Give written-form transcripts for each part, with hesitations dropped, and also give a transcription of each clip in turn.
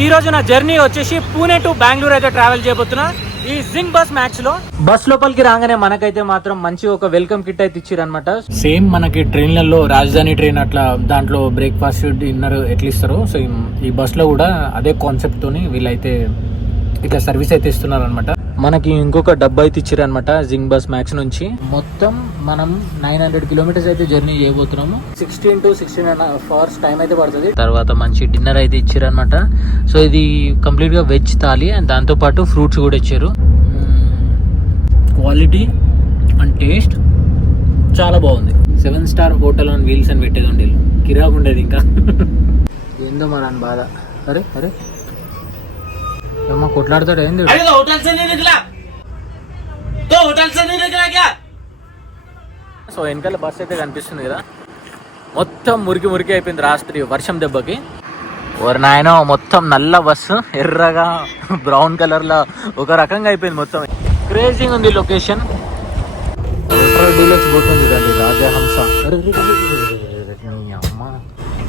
ఈ రోజు నా జర్నీ వచ్చేసి పూణే టు బెంగళూరు అయితే ట్రావెల్ చేయబోతున్నా ఈ జింగ్ బస్ మ్యాక్స్ లో. బస్ లోపలికి రాగానే మనకైతే మాత్రం మంచి ఒక వెల్కమ్ కిట్ అయితే ఇచ్చారనమాట. సేమ్ మనకి ట్రైన్లలో రాజధాని ట్రైన్ అట్లా దాంట్లో బ్రేక్ఫాస్ట్ డిన్నర్ ఎట్లా ఇస్తారో సో ఈ బస్ లో కూడా అదే కాన్సెప్ట్ తోని వీళ్ళైతే ఇట్లా సర్వీస్ అయితే ఇస్తున్నారు అనమాట. మనకి ఇంకొక డబ్బా అయితే ఇచ్చారనమాట జింగ్ బస్ మ్యాక్స్ నుంచి. మొత్తం మనం 900 కిలోమీటర్స్ అయితే జర్నీ చేయబోతున్నాము. 16 to 16.5 hours టైం అయితే పడుతుంది. తర్వాత మంచి డిన్నర్ అయితే ఇచ్చారనమాట. సో ఇది కంప్లీట్ గా వెజ్ థాలీ అండ్ దాంతో పాటు ఫ్రూట్స్ కూడా ఇచ్చారు. క్వాలిటీ అండ్ టేస్ట్ చాలా బాగుంది. 7 star హోటల్ ఆన్ వీల్స్ అని పెట్టేది ఉండే కిరాకు ఉండేది. ఇంకా ఏందో మరి అని బాధ. అరే అరే కొట్లాడతాడు ఏంది. సో వెనకాల బస్ అయితే కనిపిస్తుంది కదా, మొత్తం మురికి మురికి అయిపోయింది రాత్రి వర్షం దెబ్బకి. ఓరి నాయనో మొత్తం నల్ల బస్సు ఎర్రగా బ్రౌన్ కలర్ లో ఒక రకంగా అయిపోయింది మొత్తం. క్రేజింగ్ ఉంది లొకేషన్. డీలక్స్ పోతుంది చూడండి రాజహంస.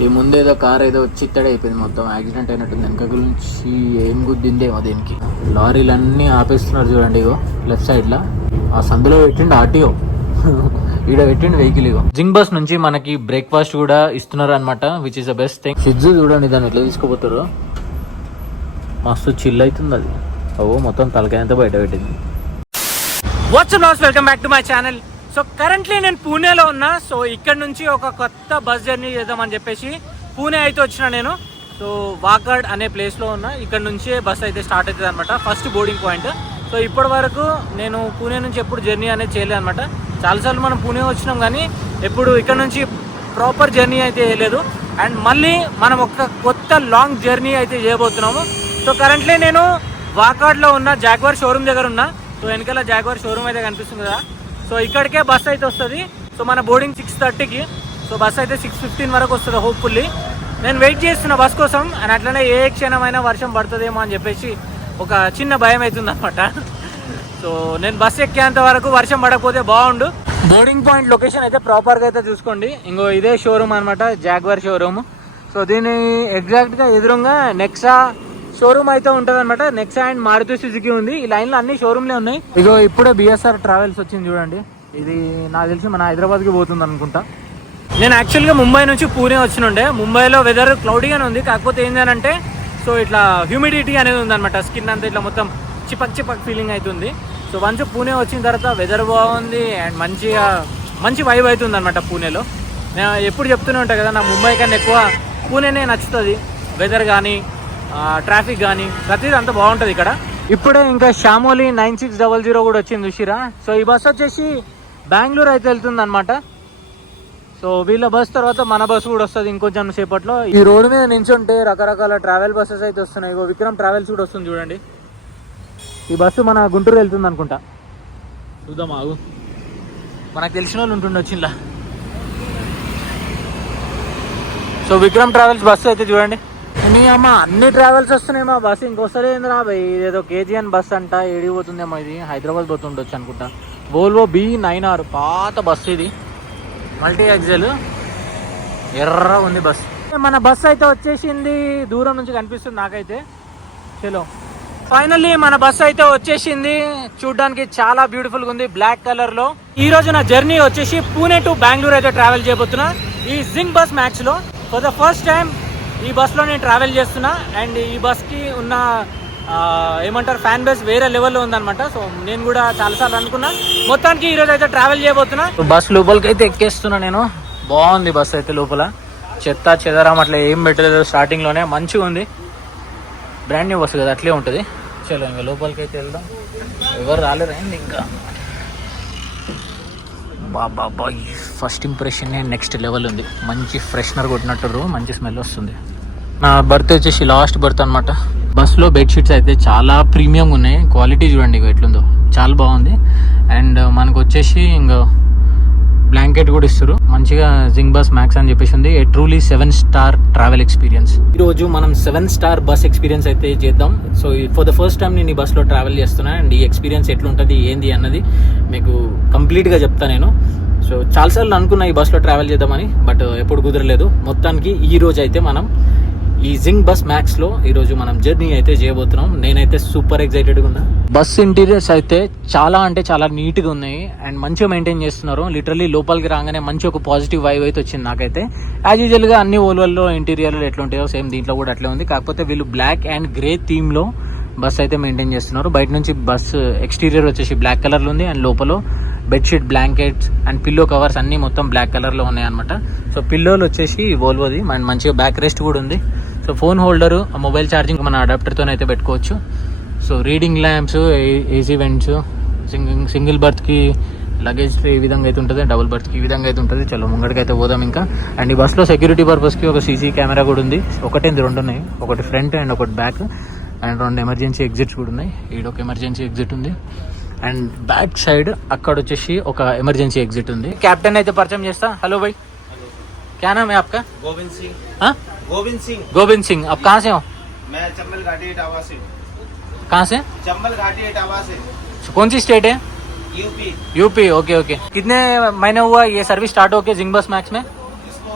ఈ ముందేదో కార్ ఏదో వచ్చి ఇత్తడే అయిపోయింది మొత్తం. యాక్సిడెంట్ అయినట్టుంది. వెనక నుంచి ఏం గుద్దిందేమో దీనికి. లారీలన్నీ ఆపేస్తున్నారు చూడండి. ఇగో లెఫ్ట్ సైడ్ లా ఆ సందులో పెట్టిండు ఆర్టీఓ, ఈడ పెట్టిండు వెహికల్. ఇగో జింగ్ బస్ నుంచి మనకి బ్రేక్ఫాస్ట్ కూడా ఇస్తున్నారు అనమాట, which is the best thing. Fridge చూడండి దాన్ని ఎట్లా తీసుకుపోతారు. మస్తు చిల్ అవుతుంది అది. ఓ మొత్తం తలకాయంతా బయట పెట్టింది. వాట్సాప్ లాస్, welcome back to my channel. So currently నేను పూణేలో ఉన్నా. సో ఇక్కడ నుంచి ఒక కొత్త బస్ జర్నీ చేద్దామని చెప్పేసి పూణే అయితే వచ్చిన నేను. సో వాకాడ్ అనే ప్లేస్లో ఉన్నా. ఇక్కడ నుంచి బస్ అయితే స్టార్ట్ అవుతుంది అనమాట, ఫస్ట్ బోర్డింగ్ పాయింట్. సో ఇప్పటి వరకు నేను పూణే నుంచి ఎప్పుడు జర్నీ అనేది చేయలేదు అనమాట. చాలాసార్లు మనం పూణే వచ్చినాం కానీ ఎప్పుడు ఇక్కడ నుంచి ప్రాపర్ జర్నీ అయితే చేయలేదు. అండ్ మళ్ళీ మనం ఒక కొత్త లాంగ్ జర్నీ అయితే చేయబోతున్నాము. సో కరెంట్లీ నేను వాకాడ్లో ఉన్న జాగ్వార్ షోరూమ్ దగ్గర ఉన్నా. సో వెనకాల జాగ్వార్ షోరూమ్ అయితే కనిపిస్తుంది కదా. సో ఇక్కడికే బస్ అయితే వస్తుంది. సో మన బోర్డింగ్ 6:30కి. సో బస్ అయితే 6:15 వరకు వస్తుంది హోప్ఫుల్లీ. నేను వెయిట్ చేస్తున్న బస్ కోసం. అండ్ అట్లనే ఏ క్షణమైనా వర్షం పడుతుందేమో అని చెప్పేసి ఒక చిన్న భయం అవుతుంది అనమాట. సో నేను బస్ ఎక్కేంత వరకు వర్షం పడకపోతే బాగుండు. బోర్డింగ్ పాయింట్ లొకేషన్ అయితే ప్రాపర్గా అయితే చూసుకోండి. ఇంకో ఇదే షోరూమ్ అనమాట, జాగ్వార్ షోరూమ్. సో దీని ఎగ్జాక్ట్గా ఎదురుగా నెక్సా షోరూమ్ అయితే ఉంటుంది అనమాట. నెక్సా అండ్ మారుతి సుజుకి ఉంది. ఈ లైన్లో అన్ని షోరూమ్లే ఉన్నాయి. ఇగో ఇప్పుడే బిఎస్ఆర్ ట్రావెల్స్ వచ్చింది చూడండి. ఇది నాకు తెలిసి మన హైదరాబాద్కి పోతుంది అనుకుంటా. నేను యాక్చువల్గా ముంబై నుంచి పూణే వచ్చినుండే. ముంబైలో వెదర్ క్లౌడీగానే ఉంది. కాకపోతే ఏంటంటే సో ఇట్లా హ్యూమిడిటీ అనేది ఉందన్నమాట. స్కిన్ అంతా ఇట్లా మొత్తం చిపక్ చిపక్ ఫీలింగ్ అవుతుంది. సో వన్స్ పూణే వచ్చిన తర్వాత వెదర్ బాగుంది అండ్ మంచి వైబ్ అవుతుంది అనమాట పూణేలో. నేను ఎప్పుడు చెప్తూనే ఉంటాను కదా, నా ముంబై కన్నా ఎక్కువ పూణేనే నచ్చుతుంది. వెదర్ కానీ ట్రాఫిక్ కానీ ప్రతిదీ అంతా బాగుంటుంది ఇక్కడ. ఇప్పుడే ఇంకా షామోలి 9600 కూడా వచ్చింది చూసిరా. సో ఈ బస్ వచ్చేసి బెంగళూరు అయితే వెళ్తుంది అనమాట. సో వీళ్ళ బస్ తర్వాత మన బస్సు కూడా వస్తుంది ఇంకొంచెం సేపట్లో. ఈ రోడ్డు మీద నించుంటే రకరకాల ట్రావెల్ బస్సెస్ అయితే వస్తున్నాయి. ఇగో విక్రమ్ ట్రావెల్స్ కూడా వస్తుంది చూడండి. ఈ బస్సు మన గుంటూరు వెళ్తుంది అనుకుంటా. చూద్దాం ఆగు, మనకు తెలిసిన వాళ్ళు ఉంటుండే వచ్చిందా. సో విక్రమ్ ట్రావెల్స్ బస్సు అయితే చూడండి. అమ్మా అన్ని ట్రావెల్స్ వస్తున్నాయి. మా బస్సు ఇంకొసరే ఏంది రా భయ్, ఇదేదో కేజీఎన్ బస్ అంట. ఏడికి పోతుందేమో, ఇది హైదరాబాద్ పోతుండొచ్చు అనుకుంటా. వోల్వో B9R పాత బస్సు ఇది, మల్టీ ఎక్సెల్. ఎర్ర ఉంది బస్. మన బస్సు అయితే వచ్చేసింది, దూరం నుంచి కనిపిస్తుంది నాకైతే. చలో ఫైనల్లీ మన బస్సు అయితే వచ్చేసింది. చూడ్డానికి చాలా బ్యూటిఫుల్గా ఉంది, బ్లాక్ కలర్ లో. ఈ రోజు నా జర్నీ వచ్చేసి పూణే టు బెంగళూరు అయితే ట్రావెల్ చేయబోతున్నా ఈ జింగ్ బస్ మ్యాక్స్ లో. ఫర్ ద ఫస్ట్ టైం ఈ బస్లో నేను ట్రావెల్ చేస్తున్నా. అండ్ ఈ బస్కి ఉన్న ఏమంటారు ఫ్యాన్ బేస్ వేరే లెవెల్లో ఉందన్నమాట. సో నేను కూడా చాలాసార్లు అనుకున్నా. మొత్తానికి ఈరోజు అయితే ట్రావెల్ చేయబోతున్నా. బస్ లోపలికి అయితే ఎక్కేస్తున్నా నేను. బాగుంది బస్ అయితే, లోపల చెత్త చెదరం అట్లా ఏం పెట్టలేదు. స్టార్టింగ్లోనే మంచిగా ఉంది. బ్రాండ్ న్యూ బస్సు కదా, అట్లే ఉంటుంది. చలో ఇంకా లోపలికి అయితే వెళ్దాం. ఎవరు రాలేదండి ఇంకా. బాబా ఫస్ట్ ఇంప్రెషన్ నెక్స్ట్ లెవెల్ ఉంది. మంచి ఫ్రెషనర్ కొట్టినట్టు మంచి స్మెల్ వస్తుంది. నా బర్త్ వచ్చేసి లాస్ట్ బర్త్ అనమాట. బస్లో బెడ్షీట్స్ అయితే చాలా ప్రీమియంగా ఉన్నాయి. క్వాలిటీ చూడండి ఎట్లుందో, చాలా బాగుంది. అండ్ మనకు వచ్చేసి ఇంకా బ్లాంకెట్ కూడా ఇస్తారు మంచిగా. జింగ్ బస్ మ్యాక్స్ అని చెప్పేసి ఉంది. Truly 7 star travel experience. ఈరోజు మనం 7 star బస్ ఎక్స్పీరియన్స్ అయితే చేద్దాం. So for the first time నేను ఈ బస్లో ట్రావెల్ చేస్తున్నా. అండ్ ఈ ఎక్స్పీరియన్స్ ఎట్లుంటుంది ఏంది అన్నది మీకు కంప్లీట్గా చెప్తాను నేను. సో చాలాసార్లు అనుకున్నా ఈ బస్లో ట్రావెల్ చేద్దామని, బట్ ఎప్పుడు కుదరలేదు. మొత్తానికి ఈ రోజు అయితే మనం ఈ జింగ్ బస్ మ్యాక్స్ లో ఈరోజు మనం జర్నీ అయితే చేయబోతున్నాం. నేనైతే సూపర్ ఎక్సైటెడ్గా ఉన్నా. బస్ ఇంటీరియర్స్ అయితే చాలా అంటే చాలా నీట్గా ఉన్నాయి అండ్ మంచిగా మెయింటైన్ చేస్తున్నారు. లిటరల్లీ లోపలికి రాగానే మంచి ఒక పాజిటివ్ వైబ్ అయితే వచ్చింది నాకైతే. యాజ్ యూజువల్గా అన్ని ఓల్వల్లో ఇంటీరియర్లు ఎట్లుంటాయో సేమ్ దీంట్లో కూడా అట్లే ఉంది. కాకపోతే వీళ్ళు బ్లాక్ అండ్ గ్రే థీమ్లో బస్ అయితే మెయింటైన్ చేస్తున్నారు. బయట నుంచి బస్ ఎక్స్టీరియర్ వచ్చేసి బ్లాక్ కలర్లో ఉంది అండ్ లోపల bedsheet, blankets and pillow covers అన్నీ మొత్తం బ్లాక్ కలర్లో ఉన్నాయి అనమాట. సో పిల్లోలు వచ్చేసి వోల్వోది అండ్ మంచిగా బ్యాక్ రెస్ట్ కూడా ఉంది. So phone holder, mobile charging మన అడాప్టర్తో అయితే పెట్టుకోవచ్చు. So reading lamps, AC vents, single బర్త్కి లగేజ్ ఈ విధంగా అయితే ఉంటుంది, డబుల్ బర్త్కి ఈ విధంగా అయితే ఉంటుంది. చలో ముంగడికి అయితే పోదాం ఇంకా. అండ్ ఈ బస్లో సెక్యూరిటీ పర్పస్కి ఒక సీసీ కెమెరా కూడా ఉంది. రెండు ఉన్నాయి, ఒకటి ఫ్రంట్ అండ్ ఒకటి బ్యాక్. అండ్ 2 ఎమర్జెన్సీ ఎగ్జిట్స్ కూడా ఉన్నాయి. ఈడొక ఎమర్జెన్సీ ఎగ్జిట్ ఉంది అండ్ బ్యాక్ సైడ్ అక్కడ వచ్చేసి ఒక ఎమర్జెన్సీ ఎగ్జిట్ ఉంది. కెప్టెన్ అయితే పరిచయం చేస్తా. హలో भाई, क्या नाम है आपका? गोविंद सिंह. हाँ, गोविंद सिंह. आप कहाँ से हो? मैं चंबल घाटी इटावा से. कहाँ से? चंबल घाटी इटावा से. कौन सी स्टेट है? यूपी. ओके. कितने महीने हुआ ये सर्विस स्टार्ट होके जिंग बस मैक्स में, इसको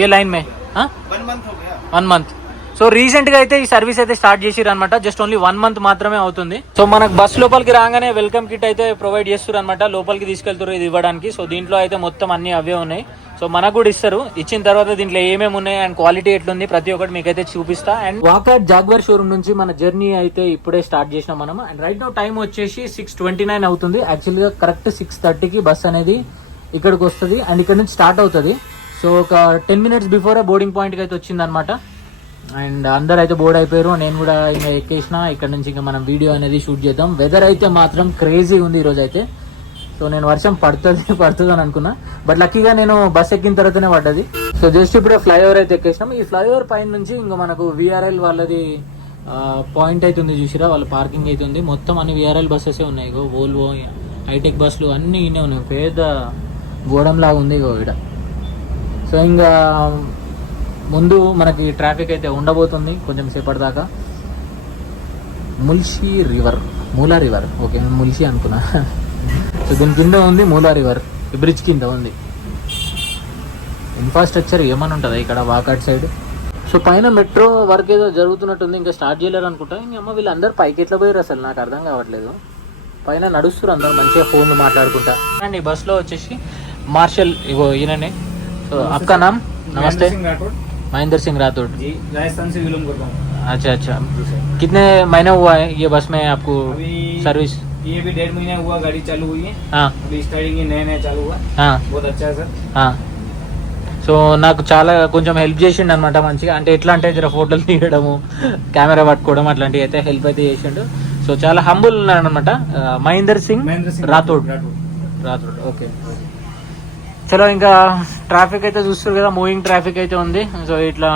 ये लाइन में? हाँ, 1 मंथ हो गया. 1 మంత్. సో రీసెంట్ గా అయితే ఈ సర్వీస్ అయితే స్టార్ట్ చేసిరు అనమాట. జస్ట్ ఓన్లీ 1 మంత్ మాత్రమే అవుతుంది. సో మనకు బస్ లోపలికి రాగానే వెల్కమ్ కిట్ అయితే ప్రొవైడ్ చేస్తారు అనమాట. లోపలికి తీసుకెళ్తారు ఇది ఇవ్వడానికి. సో దీంట్లో అయితే మొత్తం అన్ని అవే ఉన్నాయి. సో మనకు కూడా ఇస్తారు. ఇచ్చిన తర్వాత దీంట్లో ఏమేమి ఉన్నాయి అండ్ క్వాలిటీ ఎట్లుంది ప్రతి ఒక్కటి మీకు అయితే చూపిస్తా. అండ్ వాకాట్ జాగ్వర్ షోరూమ్ నుంచి మన జర్నీ అయితే ఇప్పుడే స్టార్ట్ చేసినాం మనం. అండ్ రైట్ నౌ టైం వచ్చేసి 6:29 అవుతుంది. యాక్చువల్ గా కరెక్ట్ 6:30కి బస్ అనేది ఇక్కడికి వస్తుంది అండ్ ఇక్కడ నుంచి స్టార్ట్ అవుతుంది. సో ఒక 10 minutes బిఫోర్ బోర్డింగ్ పాయింట్కి అయితే వచ్చింది అనమాట. అండ్ అందరు అయితే బోర్డ్ అయిపోయారు. నేను కూడా ఇంకా ఎక్కేసిన. ఇక్కడ నుంచి ఇంకా మనం వీడియో అనేది షూట్ చేద్దాం. వెదర్ అయితే మాత్రం క్రేజీ ఉంది ఈరోజు అయితే. సో నేను వర్షం పడుతుంది అని అనుకున్నా, బట్ లక్కీగా నేను బస్ ఎక్కిన తర్వాతనే పడ్డది. సో జస్ట్ ఇప్పుడు ఫ్లైఓవర్ అయితే ఎక్కేసినాం. ఈ ఫ్లైఓవర్ పైన నుంచి ఇంకా మనకు VRL వాళ్ళది పాయింట్ అయితే ఉంది చూసిరా, వాళ్ళ పార్కింగ్ అయితే ఉంది. మొత్తం అన్ని VRL బస్సెస్ ఉన్నాయి. ఇగో వోల్వో, హైటెక్ బస్సులు అన్నీ ఇన్నే ఉన్నాయి. పెద్ద గోడంలాగా ఉంది ఇగో ఇక్కడ. సో ఇంకా ముందు మనకి ట్రాఫిక్ అయితే ఉండబోతుంది కొంచెం సేపటి దాకా. మూలా రివర్ ఓకే, ముల్షి అనుకున్నా. సో దీని కింద ఉంది మూలా రివర్, ఈ బ్రిడ్జ్ కింద ఉంది. ఇన్ఫ్రాస్ట్రక్చర్ ఏమని ఉంటుందా ఇక్కడ వాకాట్ సైడ్. సో పైన మెట్రో వర్క్ ఏదో జరుగుతున్నట్టుంది, ఇంకా స్టార్ట్ చేయలేరు అనుకుంటా. ఇంక వీళ్ళందరూ పైకి ఎట్లా పోయారు అసలు నాకు అర్థం కావట్లేదు. పైన నడుస్తారు అందరు మంచిగా ఫోన్లు మాట్లాడుకుంటా. అండ్ ఈ బస్లో వచ్చేసి మార్షల్ ఇగో ఈయననే. సో అక్క నామ్ నమస్తే. महेंद्र सिंह राठौड़ जी, राजस्थान से बिलोंग करता हूँ. अच्छा. कितने महीना हुआ है ये बस में आपको सर्विस? ये भी 1.5 महीना हुआ गाड़ी चालू हुई है. हाँ, अभी स्टार्टिंग ही नया चालू हुआ. हाँ, बहुत अच्छा है सर. हाँ. సో నాకు చాలా కొంచెం హెల్ప్ చేసిండు అనమాట మంచిగా. అంటే ఎట్లా అంటే జర ఫోటోలు తీయడము, కెమెరా పట్టుకోవడం అట్లాంటివి అయితే హెల్ప్ అయితే చేసిండు. సో చాలా హంబుల్ ఉన్నాడు అనమాట. మహేందర్ సింగ్ రాథోడ్. ఓకే. చలో ఇంకా ట్రాఫిక్ అయితే చూస్తారు కదా, మూవింగ్ ట్రాఫిక్ అయితే ఉంది. సో ఇట్లా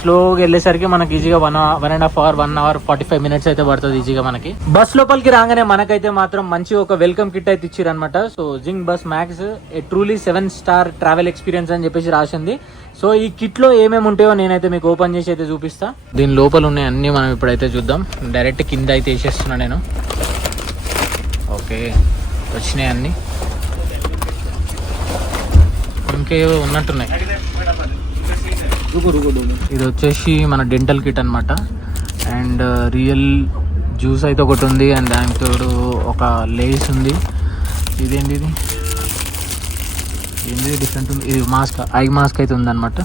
స్లోగా వెళ్ళేసరికి మనకి ఈజీగా 1.5 hour 1 hour 45 minutes అయితే పడుతుంది ఈజీగా మనకి. బస్ లోపలికి రాగానే మనకైతే మాత్రం మంచి ఒక వెల్కమ్ కిట్ అయితే ఇచ్చారు అనమాట. సో జింగ్ బస్ మ్యాక్స్ ఏ ట్రూలీ 7-star ట్రావెల్ ఎక్స్పీరియన్స్ అని చెప్పేసి రాసింది. సో ఈ కిట్ లో ఏమేమి ఉంటాయో నేనైతే మీకు ఓపెన్ చేసి అయితే చూపిస్తా. దీని లోపల ఉన్నాయి అన్ని మనం ఇప్పుడైతే చూద్దాం. డైరెక్ట్ కింద అయితే వేసేస్తున్నా నేను. ఓకే, వచ్చినాయి అన్ని. ఇంకేవో ఉన్నట్టున్నాయి. ఇది వచ్చేసి మన డెంటల్ కిట్ అనమాట. అండ్ రియల్ జ్యూస్ అయితే ఒకటి ఉంది అండ్ దానికి తోడు ఒక లేస్ ఉంది. ఇదేంటి ఇది డిఫరెంట్ ఉంది. ఇది మాస్క్, ఐ మాస్క్ అయితే ఉందన్నమాట.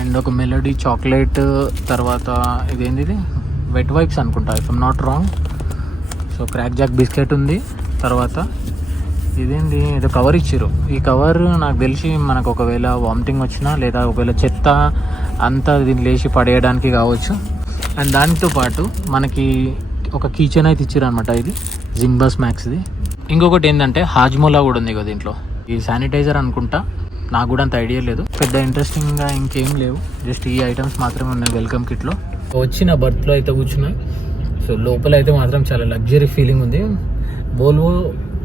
అండ్ ఒక మెలోడీ చాక్లెట్, తర్వాత ఇదేంటి ఇది వెట్ వైప్స్ అనుకుంటా if I'm not wrong. So crack Jack biscuit ఉంది. తర్వాత ఇదేంటి ఏదో కవర్ ఇచ్చారు. ఈ కవర్ నాకు తెలిసి మనకు ఒకవేళ వామిటింగ్ వచ్చినా లేదా ఒకవేళ చెత్త అంతా దీన్ని లేచి పడేయడానికి కావచ్చు. అండ్ దానితో పాటు మనకి ఒక కీచెన్ అయితే ఇచ్చారు అనమాట. ఇది జింగ్ బస్ మ్యాక్స్ది. ఇంకొకటి ఏంటంటే హాజ్మోలా కూడా ఉంది కదా దీంట్లో. ఈ శానిటైజర్ అనుకుంటా, నాకు కూడా అంత ఐడియా లేదు. పెద్ద ఇంట్రెస్టింగ్గా ఇంకేం లేవు, జస్ట్ ఈ ఐటమ్స్ మాత్రమే ఉన్నాయి వెల్కమ్ కిట్లో. వచ్చిన బర్త్లో అయితే కూర్చున్నా. సో లోపల అయితే మాత్రం చాలా లగ్జరీ ఫీలింగ్ ఉంది. వోల్వో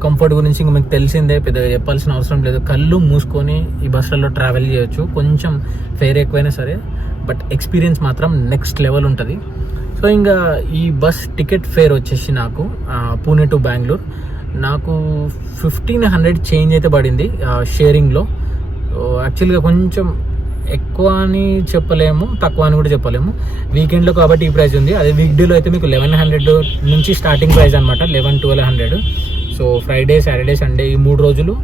కంఫర్ట్ గురించి ఇంకా మీకు తెలిసిందే, పెద్దగా చెప్పాల్సిన అవసరం లేదు. కళ్ళు మూసుకొని ఈ బస్సులలో ట్రావెల్ చేయొచ్చు. కొంచెం ఫేర్ ఎక్కువైనా సరే, బట్ ఎక్స్పీరియన్స్ మాత్రం నెక్స్ట్ లెవెల్ ఉంటుంది. సో ఇంకా ఈ బస్ టికెట్ ఫేర్ వచ్చేసి నాకు పూణే టు బెంగళూరు నాకు 1500 చేంజ్ అయితే పడింది షేరింగ్లో. యాక్చువల్గా కొంచెం ఎక్కువ అని చెప్పలేము, తక్కువ అని కూడా చెప్పలేము. వీకెండ్లో కాబట్టి ఈ ప్రైస్ ఉంది. అదే వీక్ డేలో అయితే మీకు 1100 నుంచి స్టార్టింగ్ ప్రైస్ అనమాట, 1100-1200. సో ఫ్రైడే, సాటర్డే, సండే ఈ 3 రోజులు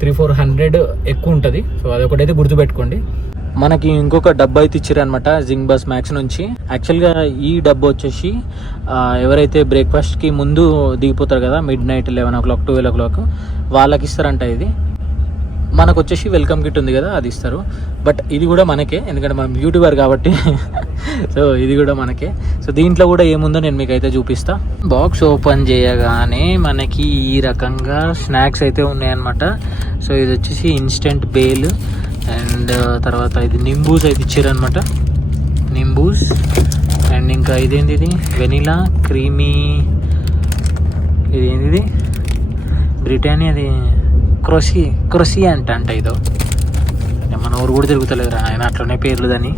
300-400 ఎక్కువ ఉంటుంది. సో అదొకటైతే గుర్తుపెట్టుకోండి. మనకి ఇంకొక డబ్బు అయితే ఇచ్చారనమాట జింగ్ బస్ మ్యాక్స్ నుంచి. యాక్చువల్గా ఈ డబ్బు వచ్చేసి ఎవరైతే బ్రేక్ఫాస్ట్కి ముందు దిగిపోతారు కదా, మిడ్ నైట్ 11 o'clock 12 o'clock వాళ్ళకి ఇస్తారంట. ఇది మనకు వచ్చేసి వెల్కమ్ కిట్ ఉంది కదా, అది ఇస్తారు. బట్ ఇది కూడా మనకే, ఎందుకంటే మనం యూట్యూబర్ కాబట్టి సో ఇది కూడా మనకే. సో దీంట్లో కూడా ఏముందో నేను మీకు అయితే చూపిస్తా. బాక్స్ ఓపెన్ చేయగానే మనకి ఈ రకంగా స్నాక్స్ అయితే ఉన్నాయన్నమాట. సో ఇది వచ్చేసి ఇన్స్టెంట్ బేల్ అండ్ తర్వాత ఇది నింబూస్ అయితే ఇచ్చారనమాట, నింబూస్. అండ్ ఇంకా ఇదేంటి, ఇది వెనిలా క్రీమీ, ఇది ఏంటిది బ్రిటానియాది క్రొసి అంట ఇదో, మన ఊరు కూడా తిరుగుతలేదురా ఆయన, అట్లనే పేర్లు దాన్ని.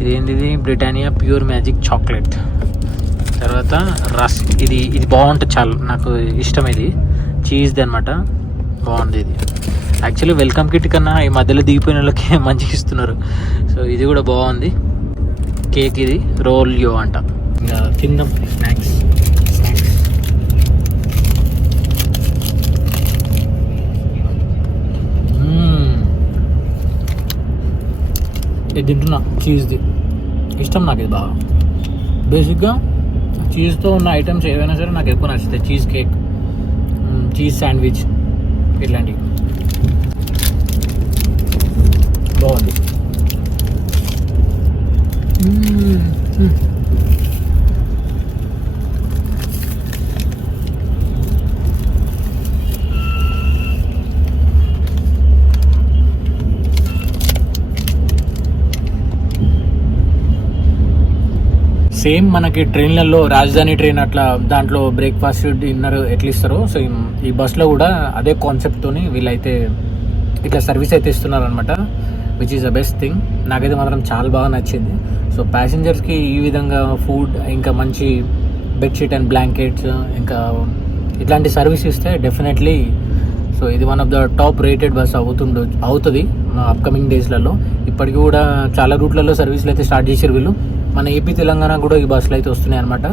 ఇదేంటిది బ్రిటానియా ప్యూర్ మ్యాజిక్ చాక్లెట్. తర్వాత ఇది బాగుంటుంది, చాలా నాకు ఇష్టం. ఇది చీజ్ది అనమాట, బాగుంది ఇది. యాక్చువల్లీ వెల్కమ్ కిట్ కన్నా ఈ మధ్యలో దిగిపోయిన వాళ్ళకి మంచిగా ఇస్తున్నారు. సో ఇది కూడా బాగుంది. కేక్ ఇది రోల్యో అంట. ఇంకా తిందాం స్నాక్స్. ఇది తింటున్నా, చీజ్ది ఇష్టం నాకు. ఇది బాగా బేసిక్గా చీజ్తో ఉన్న ఐటమ్స్ ఏవైనా సరే నాకు ఎక్కువ నచ్చుతాయి. చీజ్ కేక్, చీజ్ శాండ్విచ్ ఇట్లాంటివి బాగుంది. సేమ్ మనకి ట్రైన్లలో రాజధాని ట్రైన్ అట్లా దాంట్లో బ్రేక్ఫాస్ట్ డిన్నర్ ఎట్లా ఇస్తారో, సో ఈ బస్లో కూడా అదే కాన్సెప్ట్తోని వీళ్ళైతే ఇట్లా సర్వీస్ అయితే ఇస్తున్నారు అనమాట, which is the best thing. నాకైతే మాత్రం చాలా బాగా నచ్చింది. సో ప్యాసింజర్స్కి ఈ విధంగా ఫుడ్, ఇంకా మంచి బెడ్షీట్ అండ్ బ్లాంకెట్స్, ఇంకా ఇట్లాంటి సర్వీస్ ఇస్తే డెఫినెట్లీ సో ఇది one of the top rated bus అవుతుంది అప్కమింగ్ డేస్లలో. ఇప్పటికి కూడా చాలా రూట్లలో సర్వీసులు అయితే స్టార్ట్ చేశారు వీళ్ళు. మన ఏపీ తెలంగాణ కూడా ఈ బస్సులు అయితే వస్తున్నాయి అనమాట.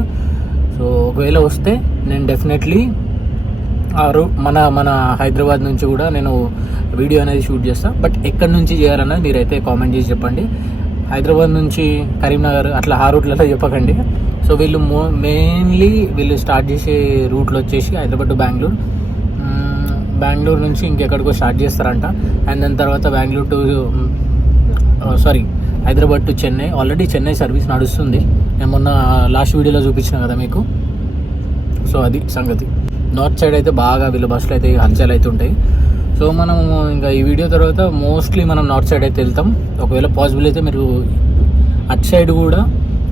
సో ఒకవేళ వస్తే నేను డెఫినెట్లీ మన హైదరాబాద్ నుంచి కూడా నేను వీడియో అనేది షూట్ చేస్తాను. బట్ ఎక్కడి నుంచి చేయాలన్నది మీరైతే కామెంట్ చేసి చెప్పండి. హైదరాబాద్ నుంచి కరీంనగర్ అట్లా ఆ రూట్లలో చెప్పకండి. సో వీళ్ళు మెయిన్లీ స్టార్ట్ చేసే రూట్లో వచ్చేసి హైదరాబాద్ టు బెంగళూరు నుంచి ఇంకెక్కడికో స్టార్ట్ చేస్తారంట. అండ్ దాని తర్వాత Hyderabad to Chennai. Already Chennai service నడుస్తుంది, నేను మొన్న లాస్ట్ వీడియోలో చూపించిన కదా మీకు. సో అది సంగతి. నార్త్ సైడ్ అయితే బాగా వీళ్ళ బస్సులు అయితే హల్చల్ అయితే ఉంటాయి. సో మనం ఇంకా ఈ వీడియో తర్వాత మోస్ట్లీ మనం నార్త్ సైడ్ అయితే వెళ్తాం. ఒకవేళ పాసిబుల్ అయితే మీరు అటు సైడ్ కూడా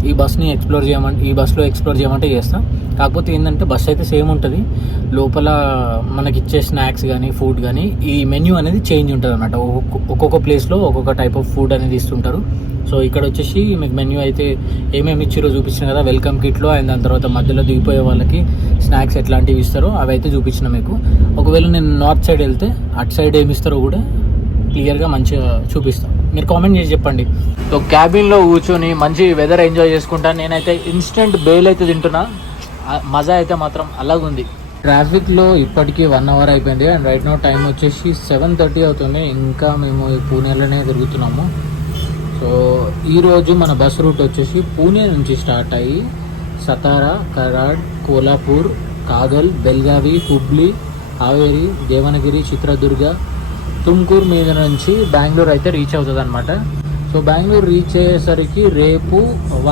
ఈ బస్లో ఎక్స్ప్లోర్ చేయమంటే చేస్తాం. కాకపోతే ఏంటంటే బస్ అయితే సేమ్ ఉంటుంది, లోపల మనకి ఇచ్చే స్నాక్స్ కానీ ఫుడ్ కానీ ఈ మెన్యూ అనేది చేంజ్ ఉంటుంది అన్నమాట. ఒక్కొక్క ప్లేస్లో ఒక్కొక్క టైప్ ఆఫ్ ఫుడ్ అనేది ఇస్తుంటారు. సో ఇక్కడ వచ్చేసి మీకు మెన్యూ అయితే ఏమేమి ఇచ్చారో చూపించిన కదా వెల్కమ్ కిట్లో. అండ్ దాని తర్వాత మధ్యలో దిగిపోయే వాళ్ళకి స్నాక్స్ ఎట్లాంటివి ఇస్తారో అవి అయితే చూపించిన మీకు. ఒకవేళ నేను నార్త్ సైడ్ వెళ్తే అటు సైడ్ ఏమి ఇస్తారో కూడా క్లియర్గా మంచిగా చూపిస్తాను, మీరు కామెంట్ చేసి చెప్పండి. సో క్యాబిన్లో కూర్చొని మంచి వెదర్ ఎంజాయ్ చేసుకుంటాను. నేనైతే ఇన్స్టెంట్ బేల్ అయితే తింటున్నా, మజా అయితే మాత్రం అలాగుంది. ట్రాఫిక్లో ఇప్పటికీ 1 hour అయిపోయింది. అండ్ రైట్ నో టైం వచ్చేసి 7:30 అవుతుంది. ఇంకా మేము పూణేలోనే తిరుగుతున్నాము. సో ఈరోజు మన బస్ రూట్ వచ్చేసి పూణే నుంచి స్టార్ట్ అయ్యి సతారా, కరాడ్, కోల్హాపూర్, కాగల్, బెల్గావి, హుబ్లీ, హావేరి, దేవనగిరి, చిత్రదుర్గ, తుమ్కూరు మీద నుంచి బెంగళూరు అయితే రీచ్ అవుతుంది అనమాట. సో బెంగళూరు రీచ్ అయ్యేసరికి రేపు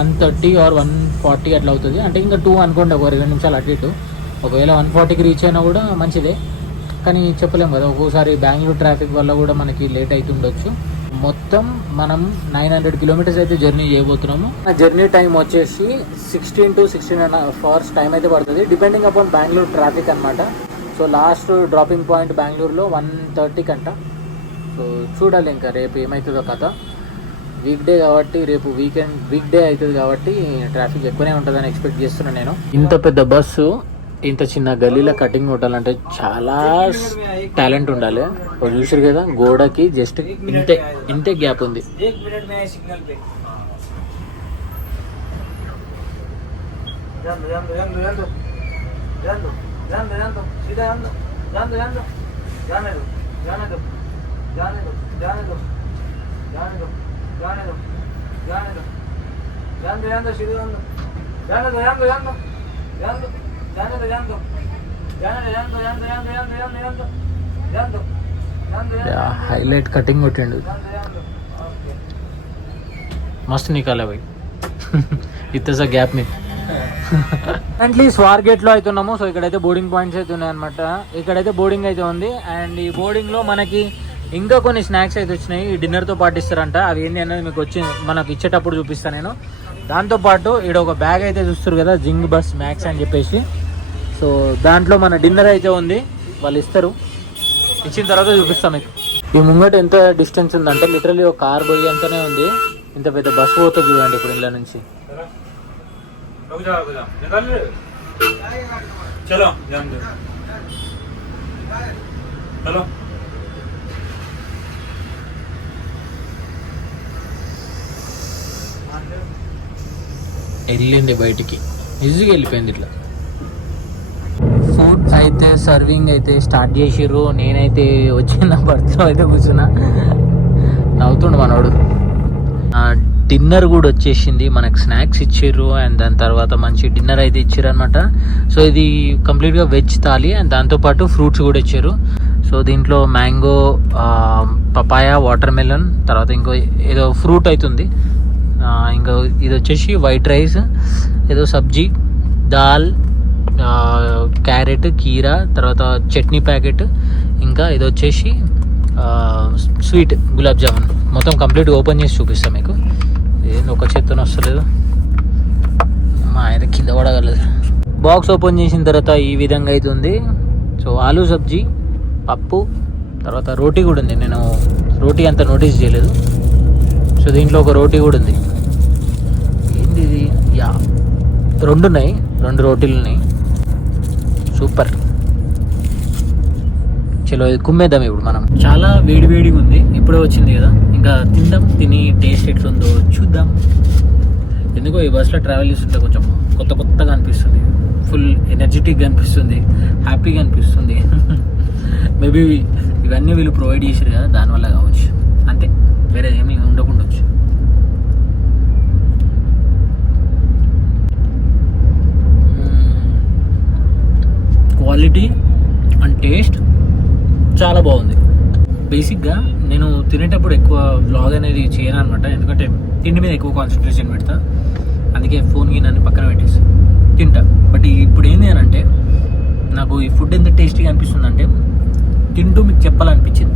1:30 or 1:40 అట్లా అవుతుంది. అంటే ఇంకా 2 అనుకోండి, ఒక 2 నిమిషాలు అటు ఇటు. ఒకవేళ 1:40కి రీచ్ అయినా కూడా మంచిదే, కానీ చెప్పలేము కదా, ఒక్కోసారి బెంగళూరు ట్రాఫిక్ వల్ల కూడా మనకి లేట్ అవుతుండొచ్చు. మొత్తం మనం 900 kilometers అయితే జర్నీ చేయబోతున్నాము. జర్నీ టైం వచ్చేసి 16 to 16.5 hours టైం అయితే పడుతుంది, డిపెండింగ్ అపాన్ బెంగళూరు ట్రాఫిక్ అనమాట. సో లాస్ట్ డ్రాపింగ్ పాయింట్ బెంగళూరులో 1:30 కంట. సో చూడాలి ఇంకా రేపు ఏమవుతుందో కథ. వీక్ డే కాబట్టి, రేపు వీక్ డే అవుతుంది కాబట్టి ట్రాఫిక్ ఎక్కువనే ఉంటుందని ఎక్స్పెక్ట్ చేస్తున్నాను నేను. ఇంత పెద్ద బస్సు ఇంత చిన్న గల్లీలో కటింగ్ కొట్టాలంటే చాలా టాలెంట్ ఉండాలి. చూసారు కదా గోడకి జస్ట్ ఇంతే గ్యాప్ ఉంది. హైలైట్ కటింగ్ కొట్టిండు మస్తు నికాలే భాయ్ ఇత్తసా గ్యాప్ మీ అంట్లీ స్వార్ గేట్ లో అయితే ఉన్నాము. సో ఇక్కడైతే బోర్డింగ్ పాయింట్స్ అయితే ఉన్నాయి అనమాట. ఇక్కడైతే బోర్డింగ్ అయితే ఉంది. అండ్ ఈ బోర్డింగ్ లో మనకి ఇంకా కొన్ని స్నాక్స్ అయితే వచ్చినాయి. ఈ డిన్నర్ తో పాటు ఇస్తారంట. అవి ఏంటి అనేది మీకు వచ్చి మనకు ఇచ్చేటప్పుడు చూపిస్తాను నేను. దాంతో పాటు ఇక్కడ ఒక బ్యాగ్ అయితే చూస్తారు కదా జింగ్ బస్ మ్యాక్స్ అని చెప్పేసి. సో దాంట్లో మన డిన్నర్ అయితే ఉంది, వాళ్ళు ఇస్తారు. ఇచ్చిన తర్వాత చూపిస్తాం మీకు. ఈ ముంగట ఎంత డిస్టెన్స్ ఉందంటే లిటరలీ ఒక కార్ పోయి అంతనే ఉంది. ఇంత పెద్ద బస్సు పోతుంది చూడండి ఇప్పుడు ఇళ్ళ నుంచి. వెళ్ళింది బయటికి, ఈజీగా వెళ్ళిపోయింది ఇట్లా. ఫుడ్ అయితే సర్వింగ్ అయితే స్టార్ట్ చేసిర్రు. నేనైతే వచ్చిన బర్త్లో అయితే కూర్చున్నా, నవ్వుతుండు మనోడు. డిన్నర్ కూడా వచ్చేసింది, మనకు స్నాక్స్ ఇచ్చిర్రు అండ్ దాని తర్వాత మంచి డిన్నర్ అయితే ఇచ్చారు అనమాట. సో ఇది కంప్లీట్గా వెజ్ థాలీ అండ్ దాంతోపాటు ఫ్రూట్స్ కూడా ఇచ్చారు. సో దీంట్లో మ్యాంగో, పపాయ, వాటర్ మెలన్, తర్వాత ఇంకో ఏదో ఫ్రూట్ అవుతుంది. ఇంకా ఇది వచ్చేసి వైట్ రైస్, ఏదో సబ్జీ, దాల్, క్యారెట్, కీరా, తర్వాత చట్నీ ప్యాకెట్, ఇంకా ఇది వచ్చేసి స్వీట్ గులాబ్ జామున్. మొత్తం కంప్లీట్గా ఓపెన్ చేసి చూపిస్తాను మీకు. ఏంది ఒక చేత్తోనే వస్తలేదు, మా ఆయన కింద పడగలదు. బాక్స్ ఓపెన్ చేసిన తర్వాత ఈ విధంగా అయితే ఉంది. సో ఆలూ సబ్జీ, పప్పు, తర్వాత రోటీ కూడా ఉంది. నేను రోటీ అంత నోటీస్ చేయలేదు. సో దీంట్లో ఒక రోటీ కూడా ఉంది. ఏంది ఇది? యా, రెండు ఉన్నాయి, 2 రోటీలు ఉన్నాయి. సూపర్. చలో ఇది కుమ్మేద్దాం ఇప్పుడు మనం. చాలా వేడివేడిగా ఉంది, ఇప్పుడే వచ్చింది కదా, ఇంకా తిందాం. తిని టేస్ట్ ఎట్లుందో చూద్దాం. ఎందుకో ఈ బస్లో ట్రావెల్ చేస్తుంటే కొంచెం కొత్తగా అనిపిస్తుంది, ఫుల్ ఎనర్జెటిక్గా అనిపిస్తుంది, హ్యాపీగా అనిపిస్తుంది. మేబీ ఇవన్నీ వీళ్ళు ప్రొవైడ్ చేశారు కదా, దానివల్ల కావచ్చు, అంతే, వేరే ఏమీ ఉండకుండొచ్చు. క్వాలిటీ అండ్ టేస్ట్ చాలా బాగుంది. బేసిక్గా నేను తినేటప్పుడు ఎక్కువ వ్లాగ్ అనేది చేయను అనమాట, ఎందుకంటే తిండి మీద ఎక్కువ కాన్సన్ట్రేషన్ పెడతా. అందుకే ఫోన్కి నన్ను పక్కన పెట్టేసి తింటా. బట్ ఇప్పుడు ఏంది అని అంటే నాకు ఈ ఫుడ్ ఎంత టేస్టీగా అనిపిస్తుంది అంటే తింటూ మీకు చెప్పాలనిపించింది.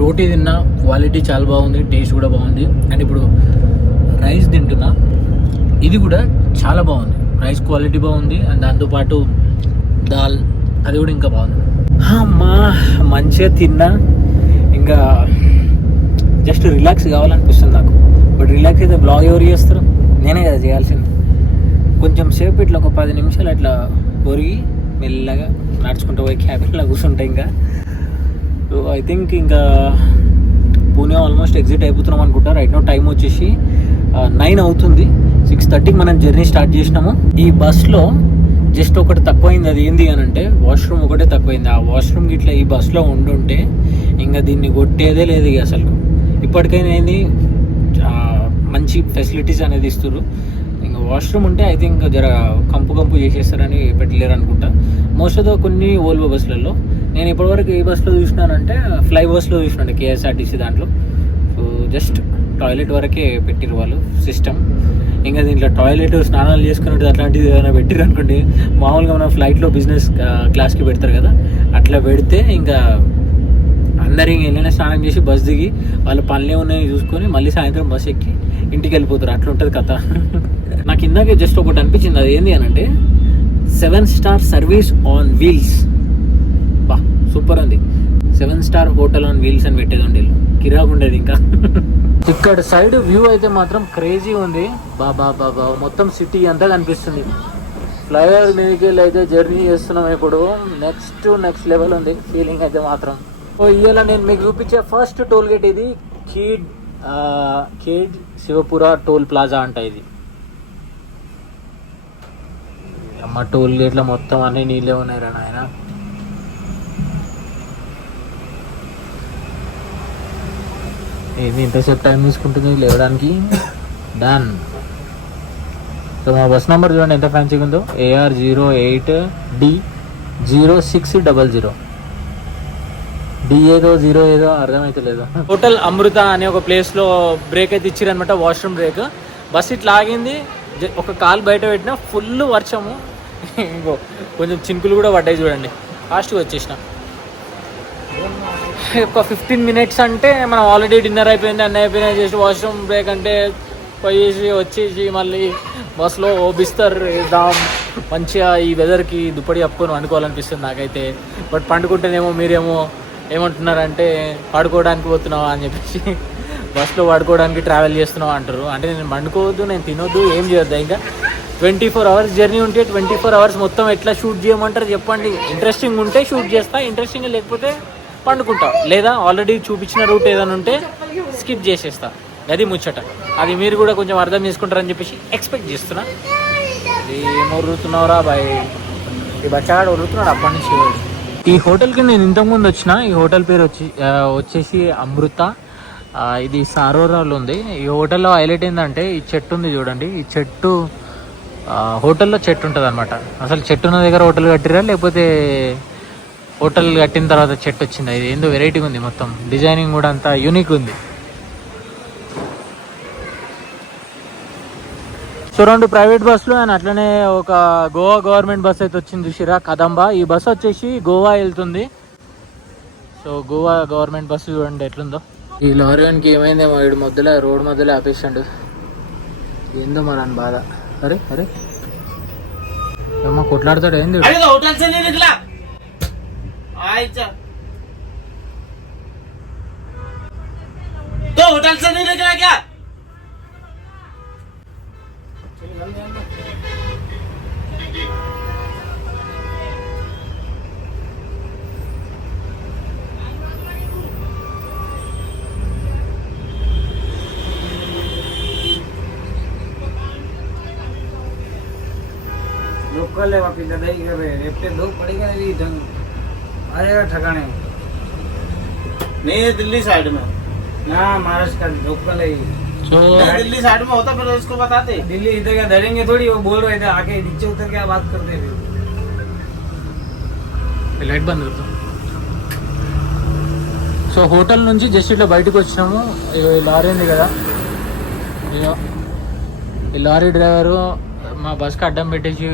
రోటీ తిన్నా, క్వాలిటీ చాలా బాగుంది, టేస్ట్ కూడా బాగుంది. అండ్ ఇప్పుడు రైస్ తింటున్నా, ఇది కూడా చాలా బాగుంది. రైస్ క్వాలిటీ బాగుంది అండ్ దాంతోపాటు దాల్ అది కూడా ఇంకా బాగుంది. అమ్మా మంచిగా తిన్నా, ఇంకా జస్ట్ రిలాక్స్ కావాలనిపిస్తుంది నాకు. బట్ రిలాక్స్ అయితే బ్లాగ్ ఎవరు చేస్తారు? నేనే కదా చేయాల్సింది. కొంచెం సేపు ఇట్లా ఒక 10 నిమిషాలు అట్లా ఒరిగి మెల్లగా నడుచుకుంటూ పోయి క్యాబిన్లో కూర్చుంటాయి. ఇంకా సో ఐ థింక్ ఇంకా పూణే ఆల్మోస్ట్ ఎగ్జిట్ అయిపోతున్నాం అనుకుంటా. రైట్ నో టైం వచ్చేసి 9 అవుతుంది. 6:30కి మనం జర్నీ స్టార్ట్ చేసినాము. ఈ బస్లో జస్ట్ ఒకటి తక్కువైంది. అది ఏంది అని అంటే వాష్రూమ్ ఒకటే తక్కువైంది. ఆ వాష్రూమ్కి ఇట్లా ఈ బస్లో ఉండుంటే ఇంకా దీన్ని కొట్టేదే లేదు ఇక అసలు. ఇప్పటికైనా ఏంది మంచి ఫెసిలిటీస్ అనేది ఇస్తారు. ఇంకా వాష్రూమ్ ఉంటే ఐ థింక్ జర కంపు చేసేస్తారని పెట్టలేరు అనుకుంటా. మోస్ట్ ఆఫ్ ద కొన్ని ఓల్వో బస్సులలో నేను ఇప్పటివరకు ఏ బస్సులో చూసినానంటే ఫ్లై బస్లో చూసినాను, కేఎస్ఆర్టీసీ దాంట్లో. సో జస్ట్ టాయిలెట్ వరకే పెట్టిరు వాళ్ళు సిస్టమ్. ఇంకా దీంట్లో టాయిలెట్, స్నానాలు చేసుకున్నట్టు అట్లాంటిది ఏదైనా పెట్టిరు అనుకోండి, మామూలుగా మనం ఫ్లైట్లో బిజినెస్ క్లాస్కి పెడతారు కదా, అట్లా పెడితే ఇంకా అందరు ఇంక వెళ్ళిన స్నానం చేసి బస్ దిగి వాళ్ళ పనులే ఉన్నాయని చూసుకొని మళ్ళీ సాయంత్రం బస్ ఎక్కి ఇంటికి వెళ్ళిపోతారు. అట్లా ఉంటుంది కథ. నాకు ఇందాకే జస్ట్ ఒకటి అనిపించింది. అది ఏంది అని అంటే 7 స్టార్ సర్వీస్ ఆన్ వీల్స్. బా సూపర్ ఉంది. 7 స్టార్ హోటల్ ఆన్ వీల్స్ అని పెట్టేది ఉండి కిరాకు ఉండేది ఇంకా. ఇక్కడ సైడ్ వ్యూ అయితే మాత్రం క్రేజీ ఉంది. బాబా బాబా మొత్తం సిటీ అంతా కనిపిస్తుంది. ఫ్లైఓవర్ మీదకి వెళ్ళి అయితే జర్నీ చేస్తున్నాం ఇప్పుడు. నెక్స్ట్ లెవెల్ ఉంది ఫీలింగ్ అయితే మాత్రం. ఇవాళ నేను మీకు చూపించే ఫస్ట్ టోల్ గేట్ ఇది ఖేడ్ శివపుర టోల్ ప్లాజా అంట ఇది. అమ్మ టోల్ గేట్లో మొత్తం అన్ని నీళ్ళే ఉన్నాయి రా నాయన. ఏంది ఇంతసేపు టైం తీసుకుంటుంది లేవడానికి. డన్. సో మా బస్ నెంబర్ చూడండి ఎంత ఫ్యాన్సీగా ఉందో. AR08D0600. డి ఏదో 0 ఏదో అర్థమైతే లేదు. హోటల్ అమృత అనే ఒక ప్లేస్లో బ్రేక్ అయితే ఇచ్చిరనమాట, వాష్రూమ్ బ్రేక్. బస్ ఇట్లా ఆగింది, ఒక కాలు బయట పెట్టిన ఫుల్ వర్షము, ఇంకో కొంచెం చినుకులు కూడా పడ్డాయి చూడండి. ఫాస్ట్గా వచ్చేసిన. ఒక 15 minutes అంటే మనం ఆల్రెడీ డిన్నర్ అయిపోయింది, అన్నీ అయిపోయినాయి. జస్ట్ వాష్రూమ్ బ్రేక్ అంటే పోయేసి వచ్చేసి మళ్ళీ బస్సులో బిస్తర్ వేద్దాం, మంచిగా ఈ వెదర్కి దుప్పటి కప్పుకొని వండుకోవాలనిపిస్తుంది నాకైతే. బట్ పండుకుంటేనేమో మీరేమో ఏమంటున్నారంటే పడుకోవడానికి పోతున్నావా అని చెప్పేసి, బస్సులో పడుకోవడానికి ట్రావెల్ చేస్తున్నావా అంటారు. అంటే నేను పండుకోవద్దు, నేను తినొద్దు, ఏం చేయొద్దు. ఇంకా 24 hours జర్నీ ఉంటే 24 hours మొత్తం ఎట్లా షూట్ చేయమంటారు చెప్పండి. ఇంట్రెస్టింగ్ ఉంటే షూట్ చేస్తా, ఇంట్రెస్టింగ్ లేకపోతే పండుకుంటా, లేదా ఆల్రెడీ చూపించిన రూట్ ఏదైనా ఉంటే స్కిప్ చేసేస్తా. అది ముచ్చట. అది మీరు కూడా కొంచెం అర్థం చేసుకుంటారని చెప్పేసి ఎక్స్పెక్ట్ చేస్తున్నా. ఏం ఒర్రుతున్నావురా బాయ్, ఈ బచ్చాడు ఒర్రుతున్నాడు అప్పటి నుంచి. ఈ హోటల్కి నేను ఇంతకుముందు వచ్చిన. ఈ హోటల్ పేరు వచ్చేసి అమృత. ఇది సారోరాలో ఉంది. ఈ హోటల్లో హైలైట్ ఏంటంటే ఈ చెట్టు ఉంది చూడండి. ఈ చెట్టు హోటల్లో చెట్టు ఉంటుంది అనమాట. అసలు చెట్టు ఉన్న దగ్గర హోటల్ కట్టిరా లేకపోతే హోటల్ కట్టిన తర్వాత చెట్టు వచ్చింది. ఇది ఏందో వెరైటీగా ఉంది, మొత్తం డిజైనింగ్ కూడా అంతా యూనిక్ ఉంది. సో 2 ప్రైవేట్ బస్సులు అండ్ అట్లనే ఒక గోవా గవర్నమెంట్ బస్ అయితే వచ్చింది చూసిరా, కదంబా. ఈ బస్సు వచ్చేసి గోవా వెళ్తుంది. సో గోవా గవర్నమెంట్ బస్సు చూడండి ఎట్లుందో. ఈ లారీకి ఏమైందేమో, వీడు మధ్యలో రోడ్ మధ్యలో ఆపేసాడు. ఏందో మరి అని బాధ. అరే అరే ఏమో కొట్లాడతాడు ఏంది. लोकल है वापस दादा ही कर रहे हैं. रेपटे दो पड़ेगा ये ढंग आएगा ठिकाने. नहीं है दिल्ली साइड में ना, महाराष्ट्र का लोकल है. तो दिल्ली साइड में होता फिर इसको बताते. दिल्ली इधर क्या धरेंगे थोड़ी, वो बोल रहे थे आके नीचे उतर क्या बात करते थे. లైట్ బంద్ అవుతుంది. సో హోటల్ నుంచి జస్ట్ ఇట్లా బయటకు వచ్చినాము. ఈ లారీ ఉంది కదా, ఈ లారీ డ్రైవరు మా బస్కి అడ్డం పెట్టేసి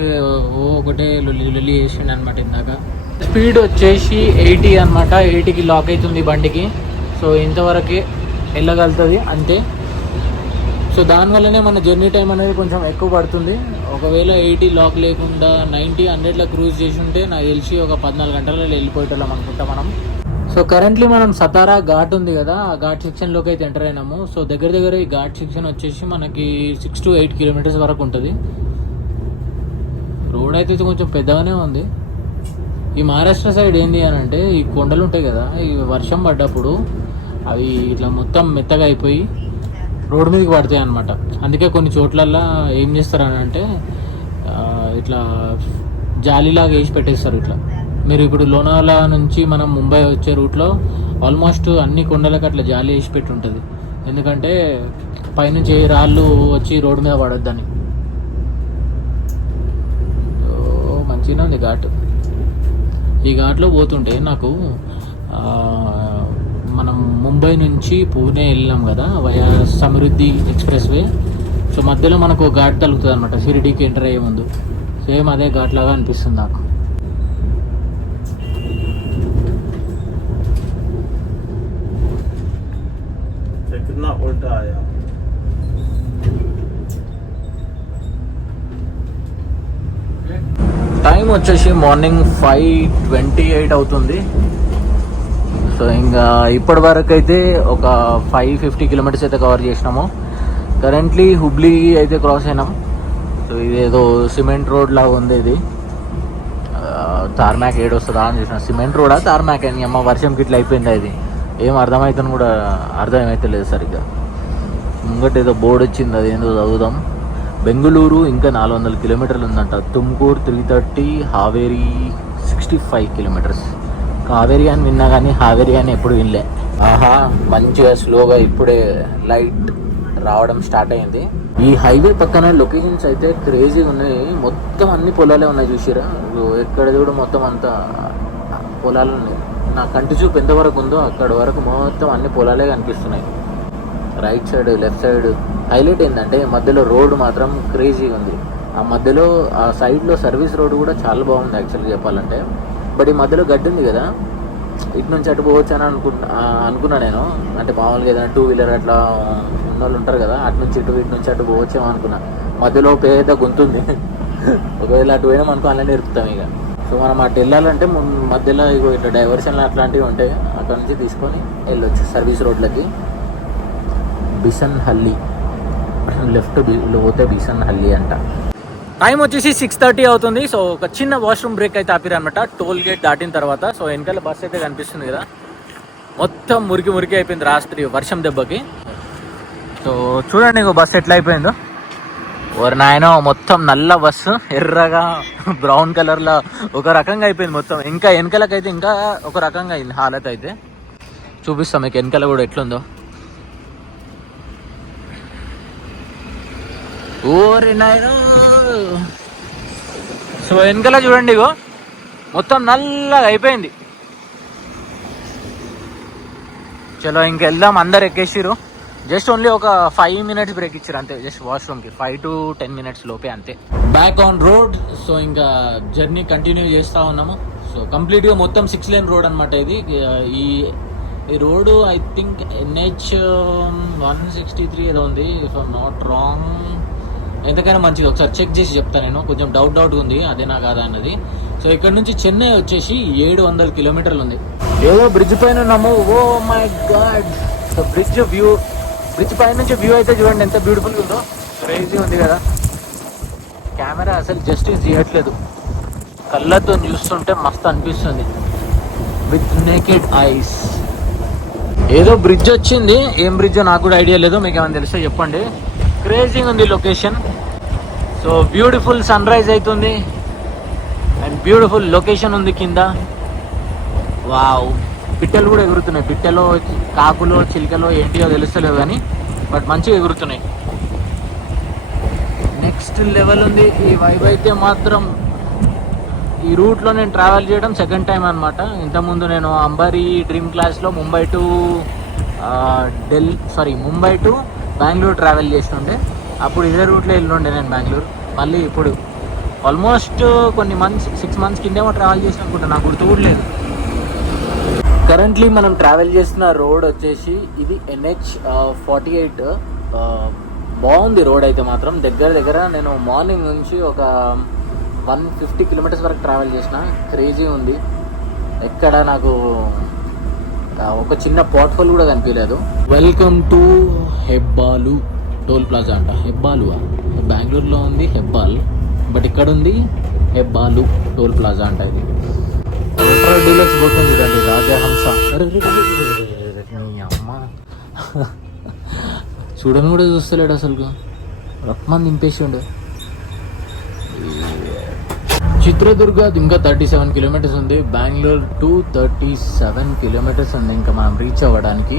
ఒకటే లొల్లి చేసిండు అనమాట ఇందాక. స్పీడ్ వచ్చేసి 80 అనమాట. 80కి లాక్ అవుతుంది బండికి. సో ఇంతవరకే వెళ్ళగలుగుతుంది అంతే. సో దానివల్లనే మన జర్నీ టైం అనేది కొంచెం ఎక్కువ పడుతుంది. ఒకవేళ 80 లాక్ లేకుండా 90, 100లో క్రూజ్ చేసి ఉంటే నాకు తెలిసి ఒక 14 గంటలలో వెళ్ళిపోయేటోళ్ళం అనుకుంటా మనం. సో కరెంట్లీ మనం సతారా ఘాట్ ఉంది కదా, ఆ ఘాట్ సెక్షన్లోకి అయితే ఎంటర్ అయినాము. సో దగ్గర ఈ ఘాట్ సెక్షన్ వచ్చేసి మనకి 6 to 8 kilometers వరకు ఉంటుంది. రోడ్ అయితే కొంచెం పెద్దగానే ఉంది. ఈ మహారాష్ట్ర సైడ్ ఏంటి అని అంటే ఈ కొండలు ఉంటాయి కదా, ఈ వర్షం పడ్డప్పుడు అవి ఇట్లా మొత్తం మెత్తగా అయిపోయి రోడ్డు మీదకి పడతాయి అనమాట. అందుకే కొన్ని చోట్లల్లో ఏం చేస్తారని అంటే ఇట్లా జాలీలాగా వేసి పెట్టేస్తారు ఇట్లా. మీరు ఇప్పుడు లోనావాలా నుంచి మనం ముంబై వచ్చే రూట్లో ఆల్మోస్ట్ అన్ని కొండలకు అట్లా జాలి వేసి పెట్టి ఉంటుంది. ఎందుకంటే పైనుంచి రాళ్ళు వచ్చి రోడ్డు మీద పడొద్దని. మంచిగా ఉంది ఘాట్. ఈ ఘాట్లో పోతుంటే నాకు మనం ముంబై నుంచి పూణే వెళ్ళాం కదా వయా సమృద్ధి ఎక్స్ప్రెస్ వే. సో మధ్యలో మనకు ఘాట్ తగులుతుంది అనమాట షిరిడీకి ఎంటర్ అయ్యే ముందు. సేమ్ అదే ఘాట్ లాగా అనిపిస్తుంది నాకు. టైం వచ్చేసి మార్నింగ్ 5:28 అవుతుంది. సో ఇంకా ఇప్పటి వరకు అయితే ఒక 550 కిలోమీటర్స్ అయితే కవర్ చేసినాము. కరెంట్లీ హుబ్లీ అయితే క్రాస్ అయినాం. సో ఇదేదో సిమెంట్ రోడ్ లాగా ఉంది. ఇది తార్మాక్ ఏడు వస్తుందా అని చూసిన. సిమెంట్ రోడా తార్మాక్ అని అమ్మ వర్షంకి ఇట్లా అయిపోయింది. ఇది ఏం అర్థమవుతుంది కూడా అర్థమైతే లేదు సరిగ్గా. ముంగట ఏదో బోర్డు వచ్చింది, అది ఏందో చదువుదాం. బెంగళూరు ఇంకా 400 కిలోమీటర్లు ఉందంట. తుమ్కూరు 330, హావేరీ 65 కిలోమీటర్స్. కావేరీ అని విన్నా కానీ హావేరీ అని ఎప్పుడు వినలే. ఆహా, మంచిగా స్లోగా ఇప్పుడే లైట్ రావడం స్టార్ట్ అయింది. ఈ హైవే పక్కన లొకేషన్స్ అయితే క్రేజీగా ఉన్నాయి. మొత్తం అన్ని పొలాలే ఉన్నాయి చూసిరా. ఎక్కడ చూడు మొత్తం అంతా పొలాలు ఉన్నాయి. నా కంటి చూపు ఎంతవరకు ఉందో అక్కడ వరకు మొత్తం అన్ని పొలాలే కనిపిస్తున్నాయి. Right side, left side. Highlight ఏంటంటే మధ్యలో రోడ్డు మాత్రం క్రేజీగా ఉంది. ఆ మధ్యలో ఆ సైడ్లో సర్వీస్ రోడ్డు కూడా చాలా బాగుంది యాక్చువల్గా చెప్పాలంటే. బట్ ఈ మధ్యలో గడ్డి ఉంది కదా, ఇటు నుంచి అటు పోవచ్చు అని అనుకున్నా నేను. అంటే మామూలుగా ఏదైనా 2 వీలర్ అట్లా ఉన్న వాళ్ళు ఉంటారు కదా, అటు నుంచి అటు పోవచ్చేమో అనుకున్నా. మధ్యలో పేద గుంతుంది. ఒకవేళ అటు పోయినాం అనుకో అలా నేర్పుతాం ఇక. సో మనం అటు వెళ్ళాలంటే మధ్యలో ఇగో ఇట్లా డైవర్షన్లు అట్లాంటివి ఉంటాయి. అక్కడ నుంచి తీసుకొని వెళ్ళొచ్చు సర్వీస్ రోడ్లకి. బిసన్ హల్లి లెఫ్ట్ పోతే బిసన్ హల్లి అంట. టైం వచ్చేసి 6:30 అవుతుంది. సో ఒక చిన్న వాష్రూమ్ బ్రేక్ అయితే ఆపిరనమాట టోల్ గేట్ దాటిన తర్వాత. సో వెనకాల బస్ అయితే కనిపిస్తుంది కదా, మొత్తం మురికి అయిపోయింది రాత్రి వర్షం దెబ్బకి. సో చూడండి ఇంకో బస్సు ఎట్లా అయిపోయిందో. ఓరి నాయనో, మొత్తం నల్ల బస్సు ఎర్రగా బ్రౌన్ కలర్లో ఒక రకంగా అయిపోయింది మొత్తం. ఇంకా వెనకాలకైతే ఇంకా ఒక రకంగా అయింది హాలత్ అయితే. చూపిస్తాం మీకు వెనకాల కూడా ఎట్లుందో. ఓరి నాయనో. సో వెనకాల చూడండి ఇగో మొత్తం నల్లగా అయిపోయింది. చలో ఇంకెళ్దాం. అందరు ఎక్కేసిరు. జస్ట్ ఓన్లీ ఒక 5 మినిట్స్ బ్రేక్ ఇచ్చారు అంతే, జస్ట్ వాష్రూమ్కి 5 to 10 మినిట్స్ లోపే అంతే. Back on road. సో ఇంకా జర్నీ కంటిన్యూ చేస్తూ ఉన్నాము. సో కంప్లీట్గా మొత్తం 6 లేన్ రోడ్ అనమాట ఇది. ఈ రోడ్డు ఐ థింక్ NH 163 ఏదో ఉంది ఇఫ్ ఐమ్ నాట్ రాంగ్. ఎంతకైనా మంచిది, ఒకసారి చెక్ చేసి చెప్తాను నేను. కొంచెం డౌట్గా ఉంది అదేనా కాదా అన్నది. సో ఇక్కడ నుంచి చెన్నై వచ్చేసి 700 కిలోమీటర్లు ఉంది. ఏదో బ్రిడ్జ్ పైన ఉన్నాము. Oh my god. So bridge పైన నుంచి వ్యూ అయితే చూడండి ఎంత బ్యూటిఫుల్గా ఉందో. క్రేజీ ఉంది కదా. కెమెరా అసలు జస్టిస్ చేయట్లేదు, కళ్ళతో చూస్తుంటే మస్తు అనిపిస్తుంది విత్ నేకెడ్ ఐస్. ఏదో బ్రిడ్జ్ వచ్చింది, ఏం బ్రిడ్జో నాకు కూడా ఐడియా లేదు. మీకు ఏమైనా తెలిస్తే చెప్పండి. క్రేజీగా ఉంది location. So beautiful sunrise అవుతుంది అండ్ బ్యూటిఫుల్ లొకేషన్ ఉంది కింద. వావ్, పిట్టలు కూడా ఎగురుతున్నాయి. పిట్టలో కాకులో చిలుకలో ఏంటియో తెలుస్తలేదు కానీ బట్ మంచిగా ఎగురుతున్నాయి. నెక్స్ట్ లెవెల్ ఉంది ఈ వైబ్ అయితే మాత్రం. ఈ రూట్లో నేను ట్రావెల్ చేయడం సెకండ్ టైం అనమాట. ఇంతకుముందు నేను అంబరీ డ్రీమ్ క్లాస్లో ముంబై టు బెంగళూరు ట్రావెల్ చేస్తుండే. అప్పుడు ఇదే రూట్లో వెళ్ళుండే నేను బెంగళూరు. మళ్ళీ ఇప్పుడు ఆల్మోస్ట్ కొన్ని మంత్స్ 6 మంత్స్ కిందేమో ట్రావెల్ చేసిన అనుకుంటా, నాకు గుర్తు కూడా లేదు. కరెంట్లీ మనం ట్రావెల్ చేస్తున్న రోడ్ వచ్చేసి ఇది NH 48. బాగుంది రోడ్ అయితే మాత్రం. దగ్గర నేను మార్నింగ్ నుంచి ఒక 150 కిలోమీటర్స్ వరకు ట్రావెల్ చేసిన. క్రేజీ ఉంది. ఎక్కడ నాకు ఒక చిన్న పాట్ హోల్ కూడా కనిపించలేదు. వెల్కమ్ టు హెబ్బాలు టోల్ ప్లాజా అంట. హెబ్బాలు బెంగళూరులో ఉంది హెబ్బాల్, బట్ ఇక్కడ ఉంది హెబ్బాలు టోల్ ప్లాజా అంట. ఇది అల్ట్రా డీలక్స్ పోతుంది చూడండి, రాజహంస. అమ్మ చూడని కూడా చూస్తలేడు అసలు, రక్మని దింపేసిండు. చిత్రదుర్గ ఇంకా 37 కిలోమీటర్స్ ఉంది. బెంగళూరు టు 37 కిలోమీటర్స్ ఉంది ఇంకా మనం రీచ్ అవ్వడానికి.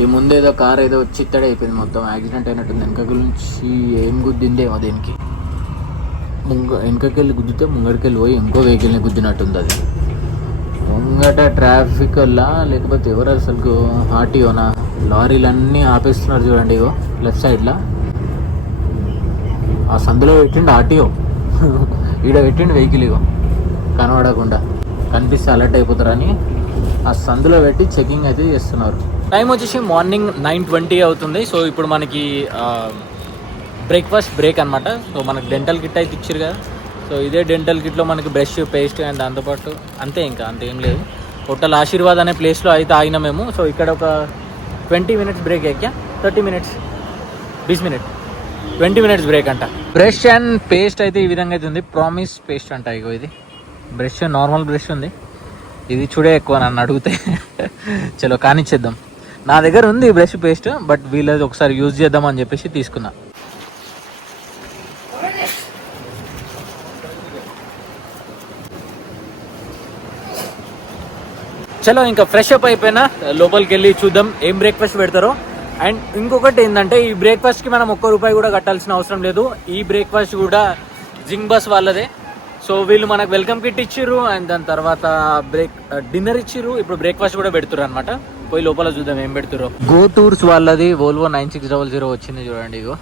ఈ ముందేదో కార్ ఏదో వచ్చి ఇత్తడే అయిపోయింది మొత్తం. యాక్సిడెంట్ అయినట్టుంది. వెనక నుంచి ఏం గుద్దిందేమో దేనికి. వెనకకెళ్ళి గుద్దితే ముంగడికెళ్ళి పోయి ఇంకో వెహికల్ని గుద్దినట్టుంది. అది ముంగట ట్రాఫిక్ వల్ల లేకపోతే ఎవరు అసలు ఆర్టీఓనా, లారీలన్నీ ఆపేస్తున్నారు చూడండి. ఇగో లెఫ్ట్ సైడ్లో ఆ సందులో పెట్టిండు ఆర్టీఓ. ఈడ పెట్టిండు వెహికల్ ఇగో కనబడకుండా, కనిపిస్తే అలర్ట్ అయిపోతారని ఆ సందులో పెట్టి చెకింగ్ అయితే చేస్తున్నారు. టైం వచ్చేసి మార్నింగ్ 9:20 అవుతుంది. సో ఇప్పుడు మనకి బ్రేక్ఫాస్ట్ బ్రేక్ అనమాట. సో మనకి డెంటల్ కిట్ అయితే ఇచ్చారు కదా. సో ఇదే డెంటల్ కిట్లో మనకి బ్రష్, పేస్ట్ అండ్ దాంతోపాటు అంతే, ఇంకా అంతేం లేదు. హోటల్ ఆశీర్వాద్ అనే ప్లేస్లో అయితే ఆగినా మేము. సో ఇక్కడ ఒక 20 minutes బ్రేక్ ఎక్కా, 30 minutes 20 minutes 20 minutes బ్రేక్ అంట. బ్రష్ అండ్ పేస్ట్ అయితే ఈ విధంగా అయితే ఉంది. ప్రామిస్ పేస్ట్ అంట. ఇగో ఇది బ్రష్, నార్మల్ బ్రష్ ఉంది. ఇది చూడే ఎక్కువ నన్ను అడిగితే. చలో కానిచ్చేద్దాం. నా దగ్గర ఉంది బ్రష్ పేస్ట్, బట్ వీళ్ళది ఒకసారి యూజ్ చేద్దాం అని చెప్పేసి తీసుకున్నా. చలో ఇంకా ఫ్రెష్ అప్ అయిపోయినా లోపలికి వెళ్ళి చూద్దాం ఏం బ్రేక్ఫాస్ట్ పెడతారో. అండ్ ఇంకొకటి ఏంటంటే ఈ బ్రేక్ఫాస్ట్కి మనం ₹1 కూడా కట్టాల్సిన అవసరం లేదు. ఈ బ్రేక్ఫాస్ట్ కూడా జింగ్ బస్ వాళ్ళదే. సో వీళ్ళు మనకు వెల్కమ్ కిట్ ఇచ్చిర్రు, అండ్ దాని తర్వాత డిన్నర్ ఇచ్చిర్రు. ఇప్పుడు బ్రేక్ఫాస్ట్ కూడా పెడుతుర్రు అనమాట. పోయి లోపల చూద్దాం ఏం పెడుతుర్రు. గో టూర్స్ వాళ్ళది Volvo 9600 వచ్చింది చూడండి ఇగో.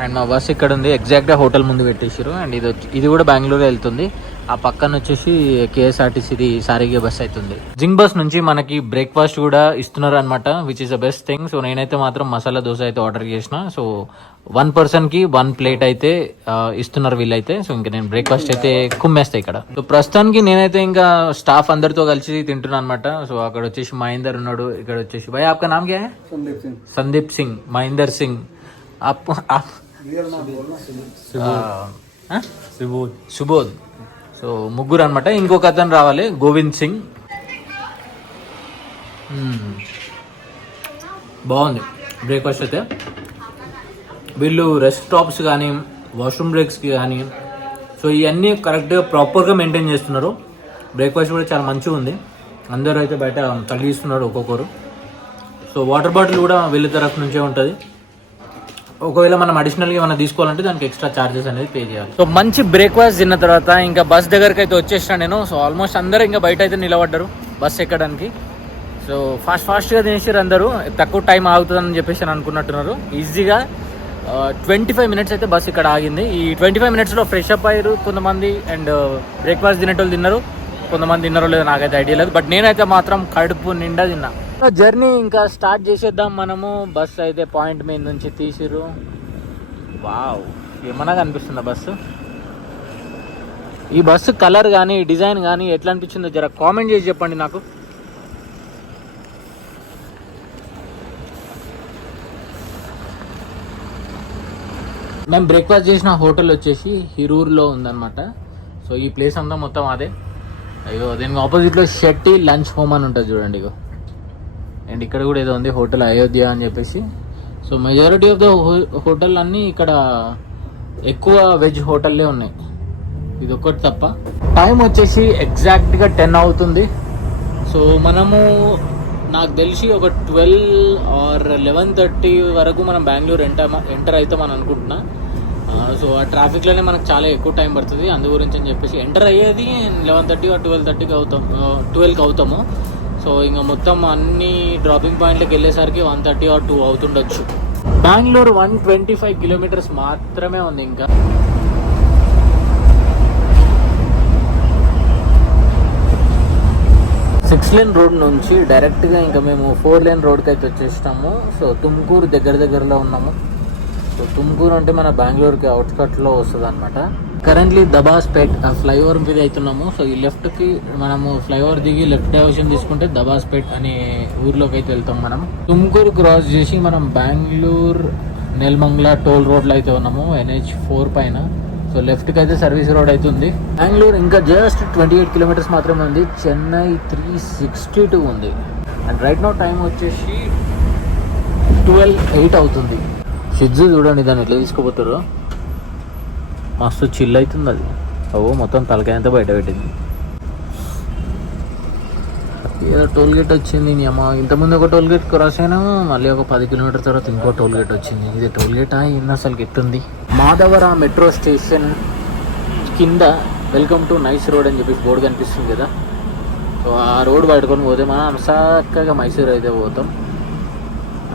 అండ్ మా బస్ ఇక్కడ ఉంది, ఎగ్జాక్ట్గా హోటల్ ముందు పెట్టేసారు. అండ్ ఇది కూడా బెంగళూరు వెళ్తుంది. ఆ పక్కన వచ్చేసి KSRTCది సారిగా బస్ అవుతుంది. జింగ్ బస్ నుంచి మనకి బ్రేక్ఫాస్ట్ కూడా ఇస్తున్నారు అనమాట, which is the best thing. So నేనైతే మాత్రం మసాలా దోశ అయితే ఆర్డర్ చేసిన. సో 1 personకి 1 plate అయితే ఇస్తున్నారు వీళ్ళైతే. సో ఇంకా నేను బ్రేక్ఫాస్ట్ అయితే కుమ్మేస్తాయి ఇక్కడ. సో ప్రస్తుతానికి నేనైతే ఇంకా స్టాఫ్ అందరితో కలిసి తింటున్నాను అనమాట. సో అక్కడ వచ్చేసి మహేందర్ ఉన్నాడు, ఇక్కడ వచ్చేసి భయ్ ఆప్కా నామ్ క్యా హై? సందీప్ సింగ్, మహేందర్ సింగ్. సుబోధ్. సో ముగ్గురు అనమాట. ఇంకొక అతను రావాలి, గోవింద్ సింగ్. బాగుంది బ్రేక్ఫాస్ట్ అయితే. వీళ్ళు రెస్ట్ స్టాప్స్ కానీ వాష్రూమ్ బ్రేక్స్కి కానీ సో ఇవన్నీ కరెక్ట్గా ప్రాపర్గా మెయింటైన్ చేస్తున్నారు. బ్రేక్ఫాస్ట్ కూడా చాలా మంచిగా ఉంది. అందరూ అయితే బయట తగిలిస్తున్నారు ఒక్కొక్కరు. సో వాటర్ బాటిల్ కూడా వీళ్ళ తరఫు నుంచే ఉంటుంది. ఒకవేళ మనం అడిషనల్గా ఏమైనా తీసుకోవాలంటే దానికి ఎక్స్ట్రా చార్జెస్ అనేది పే చేయాలి. సో మంచి బ్రేక్ఫాస్ట్ తిన్న తర్వాత ఇంకా బస్ దగ్గరికి అయితే వచ్చేసిన నేను. సో ఆల్మోస్ట్ అందరూ ఇంకా బయట అయితే నిలబడ్డారు బస్ ఎక్కడానికి. సో ఫాస్ట్గా తినేసారు అందరూ. తక్కువ టైం ఆగుతుందని చెప్పేసి అని అనుకున్నట్టున్నారు. ఈజీగా 25 minutes అయితే బస్ ఇక్కడ ఆగింది. ఈ 25 minutesలో ఫ్రెష్ అప్ అయ్యారు కొంతమంది, అండ్ బ్రేక్ఫాస్ట్ తినేటోళ్ళు తిన్నారు. కొంతమంది తిన్నారో లేదో నాకైతే ఐడియా లేదు, బట్ నేనైతే మాత్రం కడుపు నిండా తిన్నా. జర్నీ ఇంకా స్టార్ట్ చేసేద్దాం మనము. బస్ అయితే పాయింట్ మీద నుంచి తీసిరు. వావ్, ఏమన్నా కనిపిస్తుందా బస్సు? ఈ బస్సు కలర్ కానీ డిజైన్ కానీ ఎట్లా అనిపించిందో జర కామెంట్ చేసి చెప్పండి నాకు. మేము బ్రేక్ఫాస్ట్ చేసిన హోటల్ వచ్చేసి హిరూర్లో ఉందన్నమాట. సో ఈ ప్లేస్ అంతా మొత్తం అదే. అయ్యో దీనికి ఆపోజిట్లో షెట్టి లంచ్ హోమ్ అని ఉంటుంది చూడండి ఇగో. అండ్ ఇక్కడ కూడా ఏదో ఉంది హోటల్ అయోధ్య అని చెప్పేసి. So majority of the hotel అన్నీ ఇక్కడ ఎక్కువ వెజ్ హోటల్లే ఉన్నాయి, ఇది ఒక్కటి తప్ప. టైం వచ్చేసి ఎగ్జాక్ట్గా 10 అవుతుంది. సో మనము నాకు తెలిసి ఒక 12 or 11:30 వరకు మనం బెంగళూరు ఎంటర్ అవుతాం అని అనుకుంటున్నా. సో ఆ ట్రాఫిక్లోనే మనకు చాలా ఎక్కువ టైం పడుతుంది. అందు గురించి అని చెప్పేసి ఎంటర్ అయ్యేది 11:30 or 12:30కి 12కి అవుతాము. సో ఇంకా మొత్తం అన్ని డ్రాపింగ్ పాయింట్లకు వెళ్ళేసరికి 1:30 or 2 అవుతుండొచ్చు. బెంగళూరు 125 kilometers మాత్రమే ఉంది. ఇంకా 6 lane రోడ్ నుంచి డైరెక్ట్గా ఇంకా మేము 4 lane రోడ్కి అయితే వచ్చేసినాము. సో తుమ్కూరు దగ్గరలో ఉన్నాము. సో తుమ్కూరు అంటే మన బెంగళూరుకి అవుట్స్కట్లో వస్తుంది అనమాట. కరెంట్లీ దబాస్పేట్ ఫ్లైఓవర్ మీద అవుతున్నాము. సో ఈ లెఫ్ట్కి మనము ఫ్లైఓవర్ దిగి లెఫ్ట్ డైవర్షన్ తీసుకుంటే దబాస్పేట్ అనే ఊర్లోకి అయితే వెళ్తాం మనం. తుమ్కూరు క్రాస్ చేసి మనం బెంగళూరు నెల్మంగ్లా టోల్ రోడ్లో అయితే ఉన్నాము, NH4 పైన. సో లెఫ్ట్కి అయితే సర్వీస్ రోడ్ అవుతుంది. బెంగళూరు ఇంకా జస్ట్ 28 kilometers మాత్రమే ఉంది. చెన్నై 362 ఉంది. అండ్ రైట్ నో టైం వచ్చేసి 12:08 అవుతుంది. షిడ్జు చూడండి దాన్ని ఎట్లా తీసుకుపోతారు, మస్తు చిల్ అవుతుంది అది. మొత్తం తలకాయంతా బయట పెట్టింది. ఏదో టోల్ గేట్ వచ్చింది అమ్మ. ఇంతకుముందు ఒక టోల్ గేట్ క్రాస్ అయినాము, మళ్ళీ ఒక 10 kilometers తర్వాత ఇంకో టోల్ గేట్ వచ్చింది. ఇది టోల్ గేట్ ఇన్ని అసలు ఎట్టుంది. మాధవర మెట్రో స్టేషన్ కింద వెల్కమ్ టు నైస్ రోడ్ అని చెప్పి బోర్డు కనిపిస్తుంది కదా. సో ఆ రోడ్ పట్టుకొని పోతే మనం చక్కగా మైసూర్ అయితే పోతాం.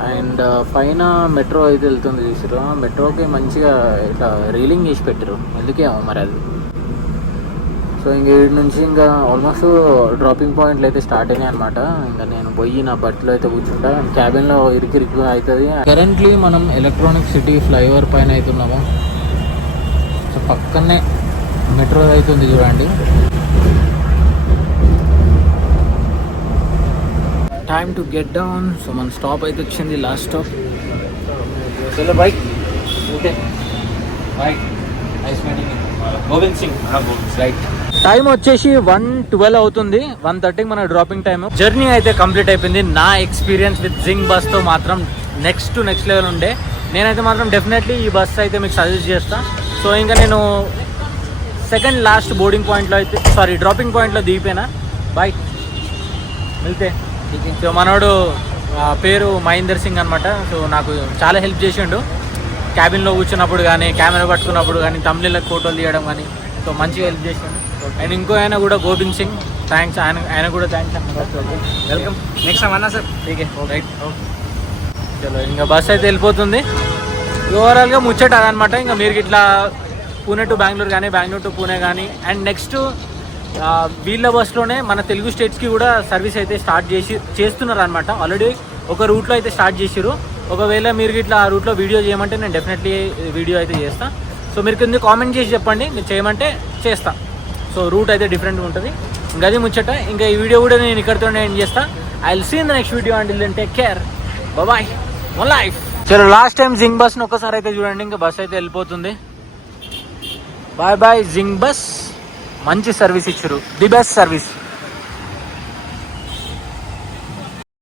అండ్ పైన మెట్రో అయితే వెళ్తుంది చూసారు. మెట్రోకి మంచిగా ఇట్లా రీలింగ్ చేసి పెట్టారు, ఎందుకేమో మరి అది. సో ఇంక వీటి నుంచి ఇంకా ఆల్మోస్ట్ డ్రాపింగ్ పాయింట్లు అయితే స్టార్ట్ అయినాయి అనమాట. ఇంకా నేను పోయి నా బట్టలో అయితే కూర్చుంటా. క్యాబిన్లో ఇరికి అవుతుంది. కరెంట్లీ మనం ఎలక్ట్రానిక్ సిటీ ఫ్లైఓవర్ పైన అవుతున్నాము. సో పక్కనే మెట్రో అవుతుంది చూడండి. Time to get down. So మన స్టాప్ అయితే వచ్చింది, లాస్ట్ స్టాప్. चलो भाई ఓకే भाई नाइस मीटिंग गोविंद सिंह हाँ राइट. టైం వచ్చేసి 1:12 అవుతుంది. 1:30 మన డ్రాపింగ్ టైం. జర్నీ అయితే కంప్లీట్ అయిపోయింది. నా ఎక్స్పీరియన్స్ విత్ జింగ్ బస్తో మాత్రం నెక్స్ట్ లెవెల్ ఉండే. నేనైతే మాత్రం డెఫినెట్లీ ఈ బస్ అయితే మీకు సజెస్ట్ చేస్తా. సో ఇంకా నేను సెకండ్ లాస్ట్ బోర్డింగ్ పాయింట్లో అయితే డ్రాపింగ్ పాయింట్లో దిగిపోయినా. బాయ్ వెళ్తే. సో మనోడు పేరు మహేందర్ సింగ్ అనమాట. సో నాకు చాలా హెల్ప్ చేసిండు క్యాబిన్లో కూర్చున్నప్పుడు కానీ, కెమెరా పట్టుకున్నప్పుడు కానీ, తమిళలకు ఫోటోలు తీయడం కానీ. సో మంచిగా హెల్ప్ చేసిండు. అండ్ ఇంకో ఆయన కూడా గోవింద్ సింగ్, థ్యాంక్స్. ఆయన కూడా థ్యాంక్స్ అన్నమాట. వెల్కమ్. नेक्स्ट टाइम आना सर. ठीक है రైట్. చలో ఇంకా బస్ అయితే వెళ్ళిపోతుంది. ఓవరాల్గా ముచ్చట అదనమాట. ఇంకా మీరు ఇట్లా పూణే టు బెంగళూరు కానీ, బెంగళూరు టు పూణే కానీ, అండ్ నెక్స్ట్ వీళ్ళ బస్లోనే మన తెలుగు స్టేట్స్కి కూడా సర్వీస్ అయితే స్టార్ట్ చేస్తున్నారు అనమాట. ఆల్రెడీ ఒక రూట్లో అయితే స్టార్ట్ చేసిరు. ఒకవేళ మీరు ఇట్లా ఆ రూట్లో వీడియో చేయమంటే నేను డెఫినెట్లీ వీడియో అయితే చేస్తాను. సో మీరు కింద కామెంట్ చేసి చెప్పండి, మీరు చేయమంటే చేస్తా. సో రూట్ అయితే డిఫరెంట్గా ఉంటుంది. ఇంకా అది ముచ్చట. ఇంకా ఈ వీడియో కూడా నేను ఇక్కడితో ఎండ్ చేస్తా. I will see in the next video. Until then take care, bye, one life. చలో లాస్ట్ టైం జింగ్ బస్ని ఒక్కసారి అయితే చూడండి. ఇంకా బస్ అయితే వెళ్ళిపోతుంది. Bye bye Zing bus. మంచి సర్వీస్ ఇచ్చారు, ది బెస్ట్ సర్వీస్.